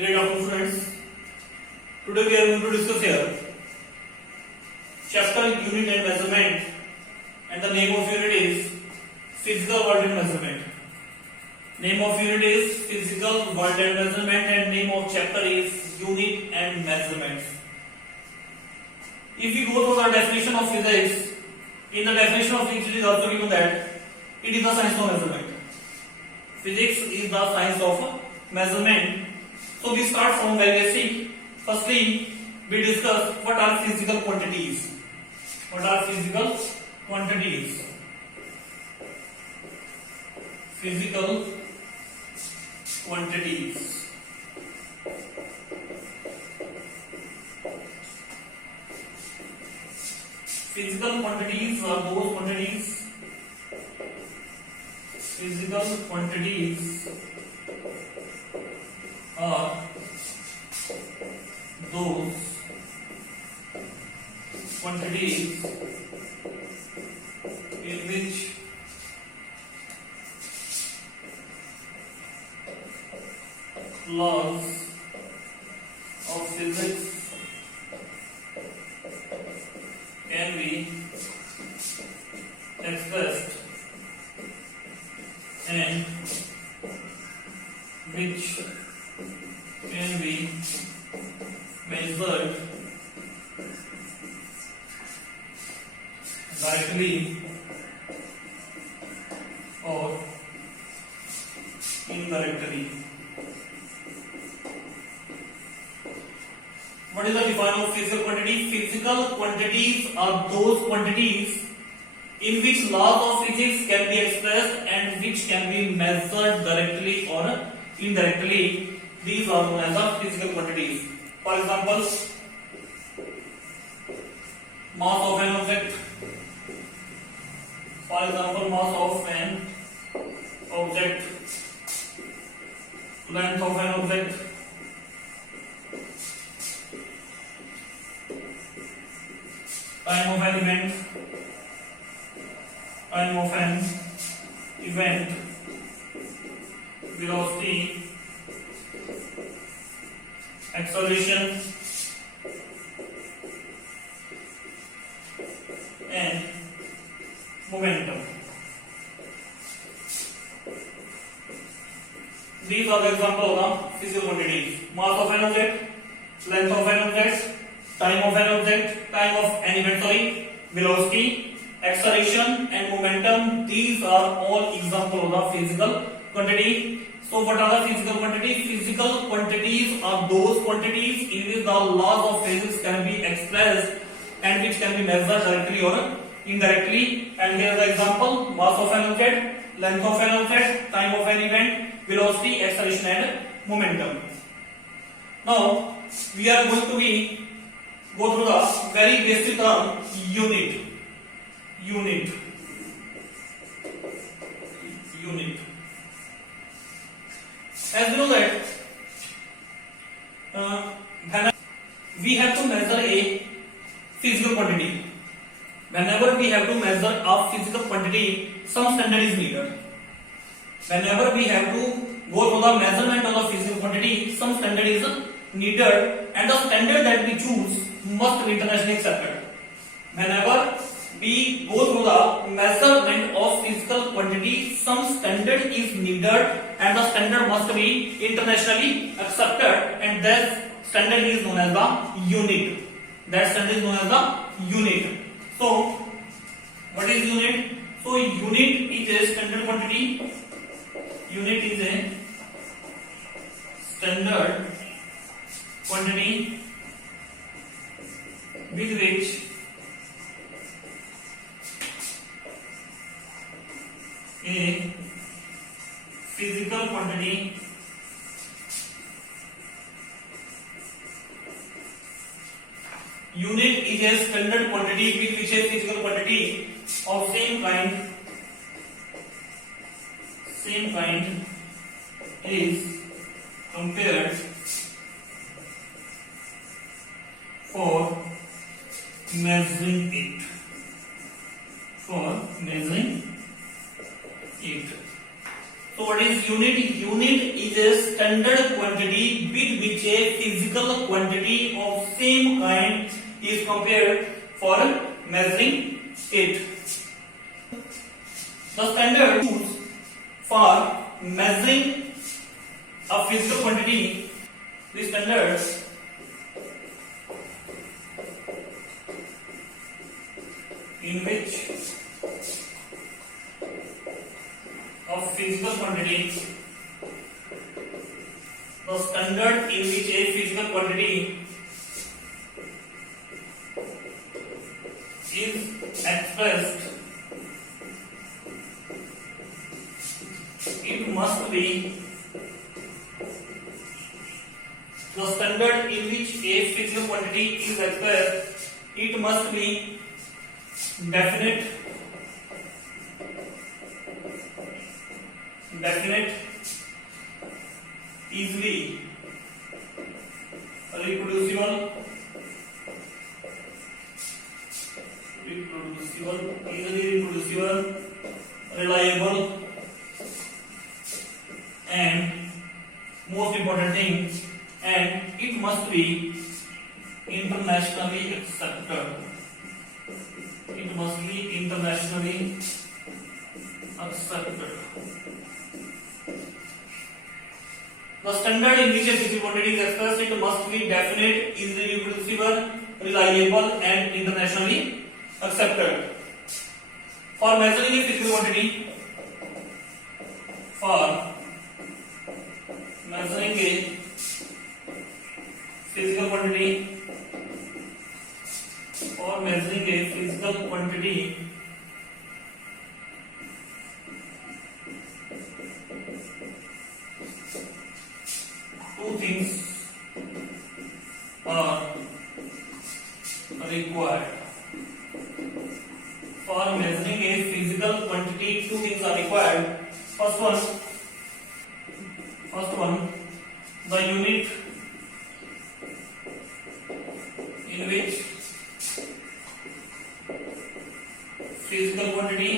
Great afternoon, students. Today we are going to discuss here chapter unit and measurement, and the name of unit is physical world and measurement. Name of unit is physical world and measurement, and name of chapter is unit and measurement. If we go to the definition of physics, in the definition of physics it is also given that it is the science of measurement. Physics is the science of measurement. So we start from very basic. Firstly, we discuss what are physical quantities. What are physical quantities? Physical quantities. Physical quantities are those quantities. Physical quantities are those quantities in which laws of physics can be expressed and which can be measured directly or indirectly. What is the definition of physical quantity? Physical quantities are those quantities in which laws of physics can be expressed and which can be measured directly or indirectly. These are known as the physical quantities. For example, mass of an object. For example, mass of an object, length of an object, time of an event, velocity, acceleration, and momentum. These are the examples of the physical quantities. Mass of an object, length of an object, time of an object, time of an event, velocity, acceleration, and momentum. These are all examples of the physical quantity. So what are the physical quantities? Physical quantities are those quantities in which the laws of physics can be expressed and which can be measured directly or indirectly. And here is the example: mass of an object, length of an object, time of an event, velocity, acceleration, and momentum. Now we are going to go through the very basic term unit. Unit. As you know that we have to measure a physical quantity. Whenever we have to measure a physical quantity, some standard is needed. Whenever we have to go through the measurement of the physical quantity, some standard is needed, and the standard that we choose must be internationally accepted. Whenever we go through the measurement of physical quantity, some standard is needed, and the standard must be internationally accepted, and that standard is known as the unit. That standard is known as the unit. So, what is unit? So, unit is a standard quantity. Unit is a standard quantity with which a physical quantity unit is a standard quantity with which a physical quantity of same kind is compared for measuring it. So what is unit? Unit is a standard quantity with which a physical quantity of same kind is compared for measuring it. The standard used for measuring a physical quantity, the standards in which a physical quantity, the standard in which a physical quantity is expressed, it must be the standard in which a physical quantity is expressed, it must be definite, easily reproducible, easily reproducible, reliable, and most important thing, and it must be internationally accepted. It must be internationally accepted. The standard in which a physical quantity is expressed, it must be definite, easily reproducible, reliable, and internationally accepted. For measuring a physical quantity, for measuring a physical quantity, two things are required. For measuring a physical quantity, two things are required. First one, the unit in which physical quantity,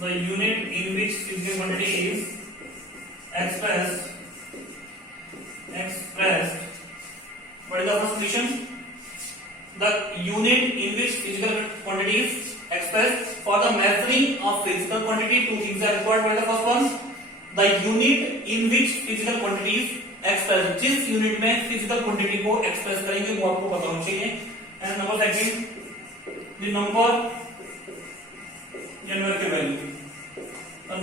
the unit in which physical quantity is expressed. What is the first condition? The unit in which physical quantity is expressed. For the measuring of physical quantity, two things are required. What is the first one? The unit in which physical quantity is expressed. जिस unit में physical quantity को express करेंगे वो आपको पता होना चाहिए. And number second, the number numerical value, the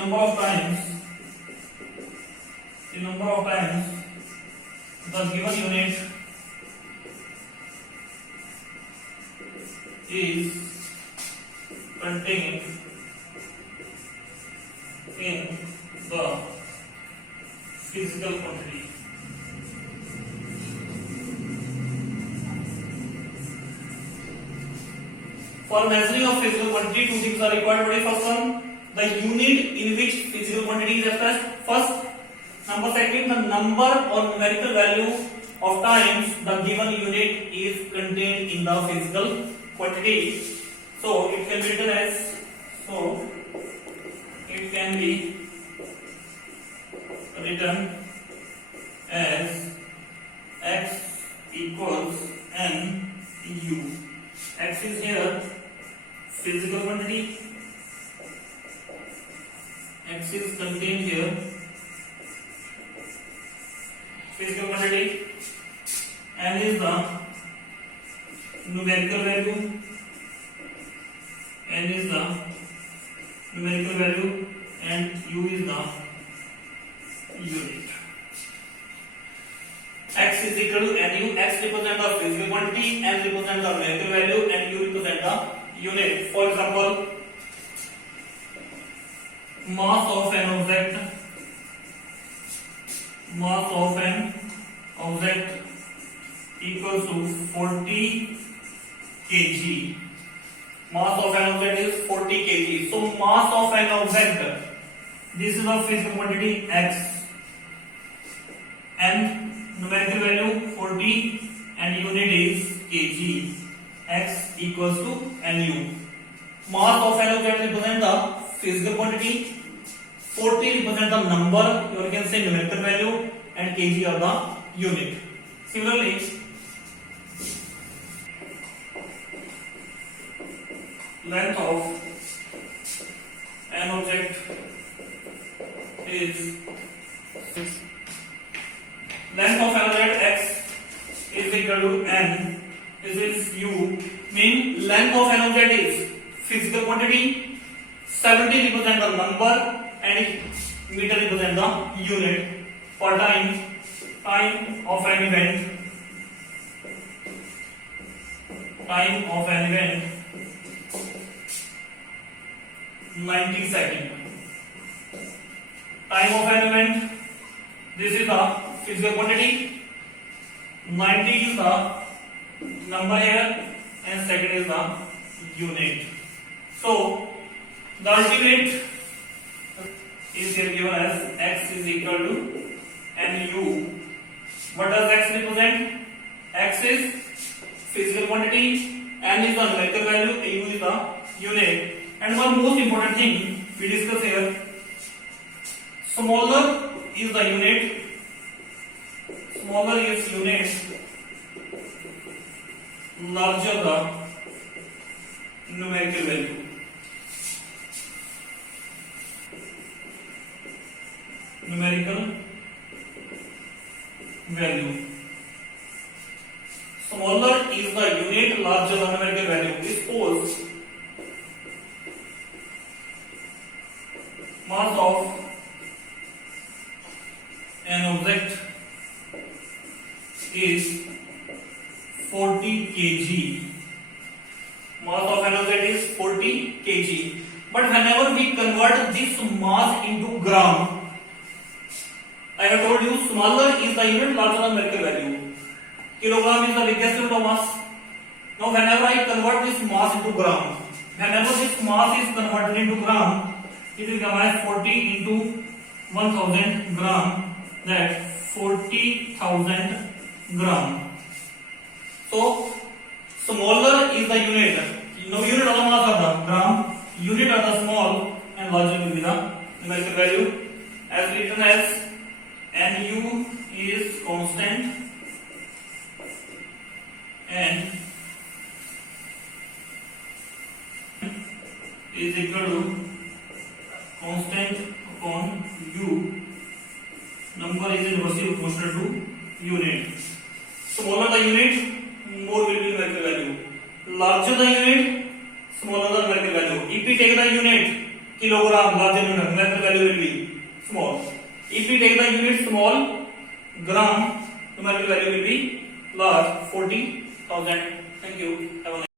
number of times the given unit is contained in the physical quantity. For measuring of physical quantity, two things are required. What is first one? The unit in which physical quantity is expressed. First, number second, the number or numerical value of times the given unit is contained in the physical quantity. So it can be written as x equals n u. X is here physical quantity. X is contained here physical quantity. N is the numerical value. And U is the unit. X is equal to NU. X represents the physical quantity, N represents the numerical value, and U represents the unit. For example, mass of an object equals to 40 kg. Mass of an object is 40 kg. So mass of an object, this is the physical quantity X, and numerical value 40 and unit is kg. X equals to nu. Mass of an object represent the physical quantity, 40 represent the number, or you can say numerical value, and kg are the unit. Similarly, length of an object is length of an object x is equal to n. This is u. Mean length of an object is physical quantity, 70 represent the number, and meter represent the unit. For time of an event, time of an event 90 seconds. Time of an event, this is the physical quantity, 90 is the number here, and second is the unit. So the ultimate is here given as x is equal to nu. What does x represent? X is physical quantity, n is the numerical value, u is the unit. And one most important thing we discuss here, smaller is the unit, larger the numerical value. Smaller is the unit, larger the numerical value. Suppose mass of an object is 40 kg. Mass of an object is 40 kg. But whenever we convert this mass into gram, I have told you smaller is the unit, larger the numerical value. Kilogram is the biggest unit of mass. Now whenever I convert this mass into gram, whenever this mass is converted into gram, it is given as 40 into 1000 gram, that 40,000 gram. So smaller is the unit. No unit of the mass of the gram, unit of the small, and larger will be the numerical value. As written as nu is constant and is equal to constant upon u. Number is inversely proportional to unit. Smaller the unit, more will be numerical value. Larger the unit, smaller the numerical value. If we take the unit kilogram, larger unit, numerical value will be small. If we take the unit small, gram, numerical value will be large, 40,000. Thank you. Have a nice day.